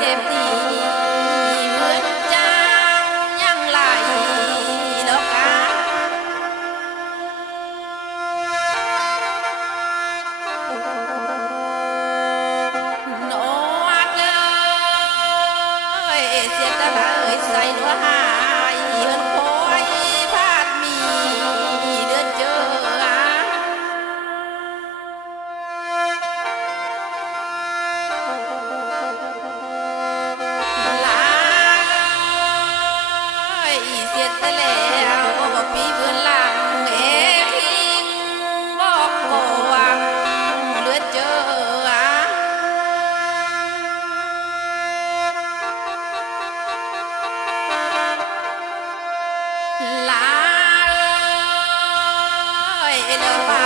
เจ็บดี เ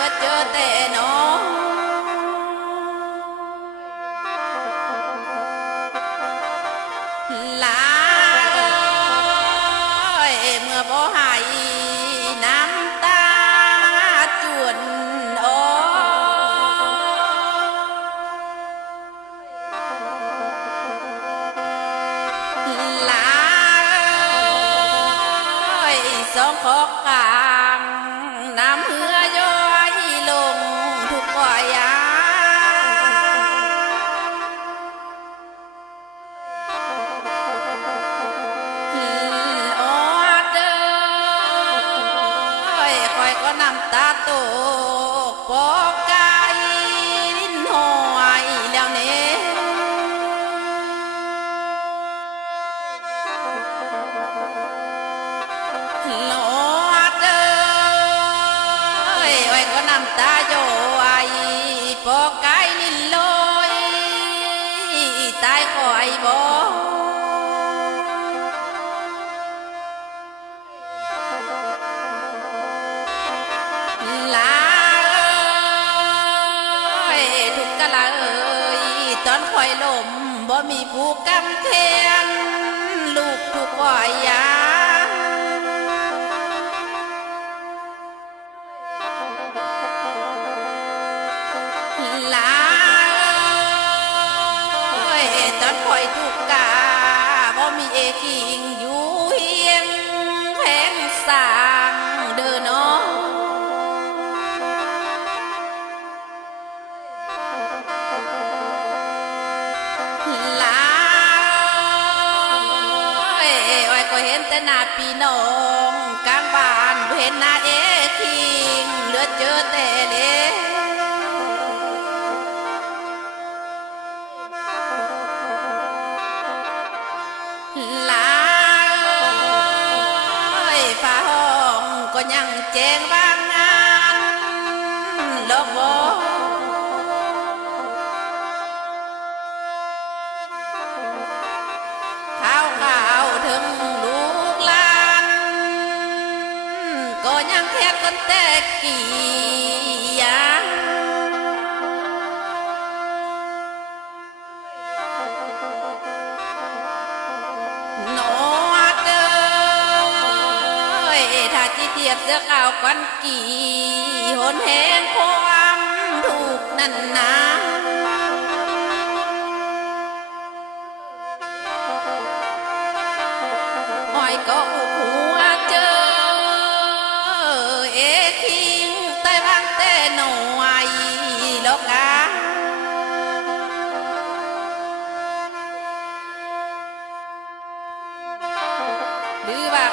chúa chúa tê nô เทียนลูกทุกว่ายาลาเอ้ยตอนคอยทุกกาบ่มีเอกิงอยู่ chưa tệ lệ là ơi phá hồng có nhằng chen vào แค่คนแตกี่ยาหนอาเด้อถ้าจีเทียบเสื้อขาวควันกี่หนแห่งความถูกนั่นนา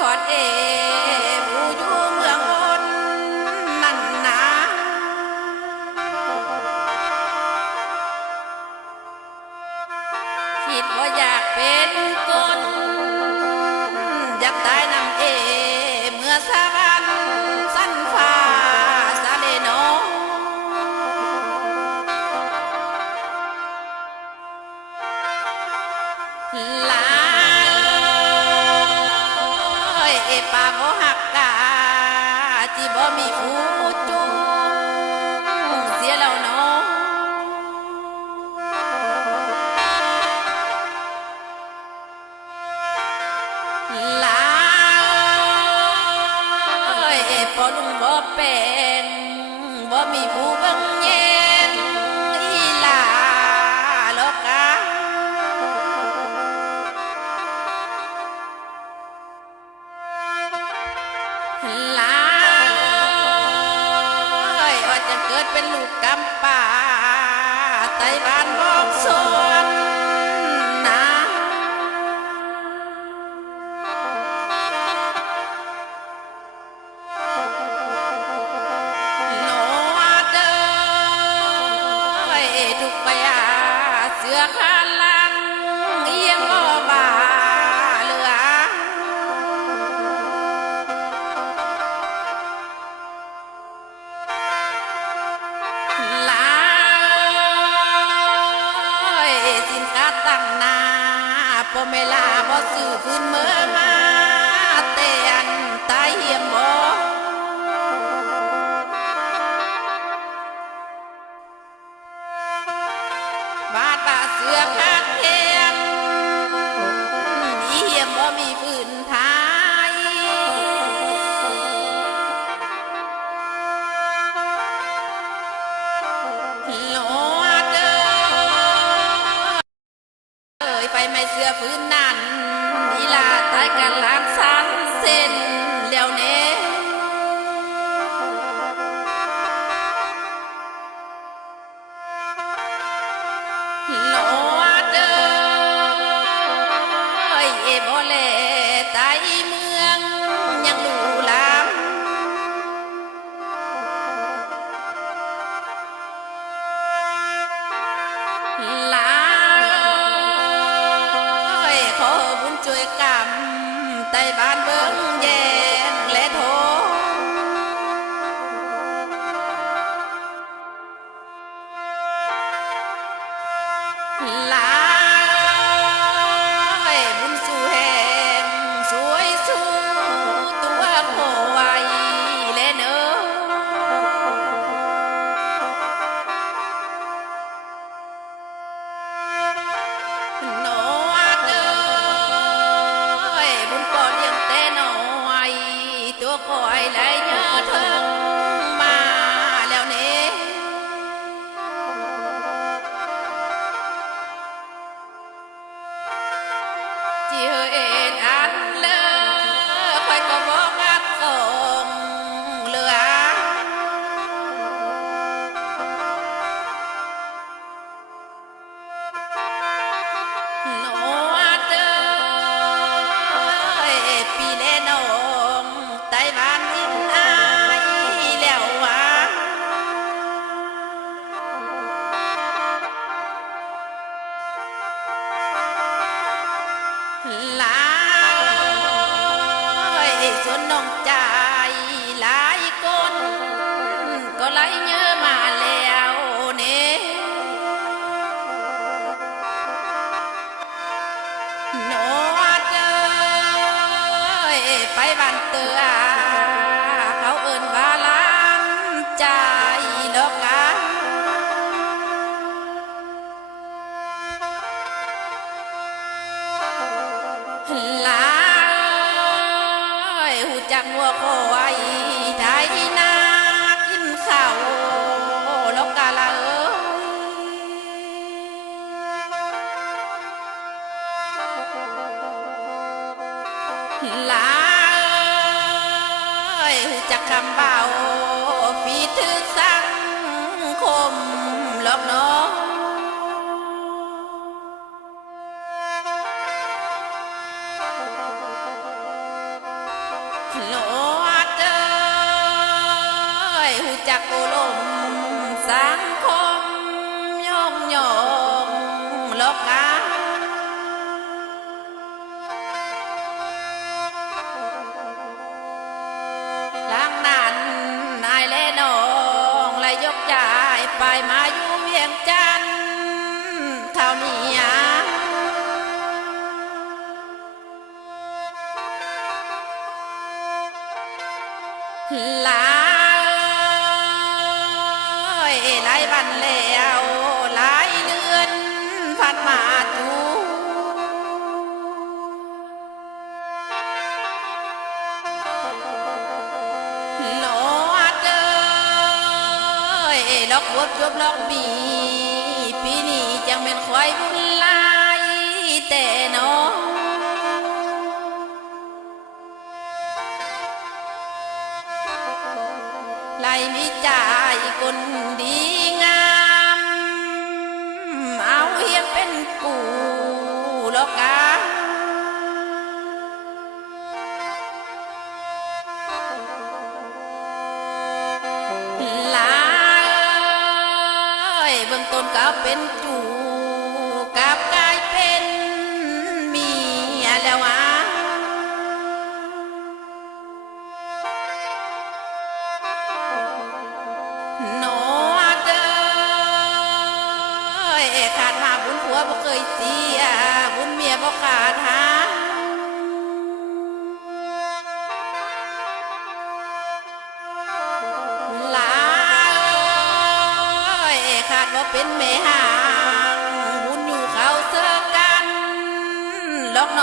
ถอนเอง ลายพอลุงบ่เป็นบ่มีผู้บังแยงอีลาลอกาลายอาจจะเกิดเป็นลูกกำป บ่แม่ลาบ่สื่อคืนเมื่อมา non ลายจากคำเบาฟีถึงสังคมลอกน้อง ไปมาอยู่เวียงจันทร์เท่านี้ยังลา บดจบลอกบีปีนี้จังเป็นคอยบุญลายแต่น้องไล่มิจายคนดีงาม เอาเฮียงเป็นกูลอกกา เบื้องต้นก็เป็นจูกับ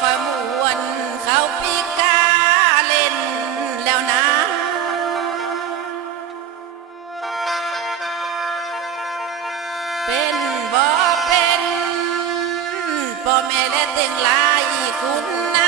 ขมวนเขาปีกาเล่นแล้วนะ เป็นบ่เป็นบ่แม่และเต็งลายคุณนะ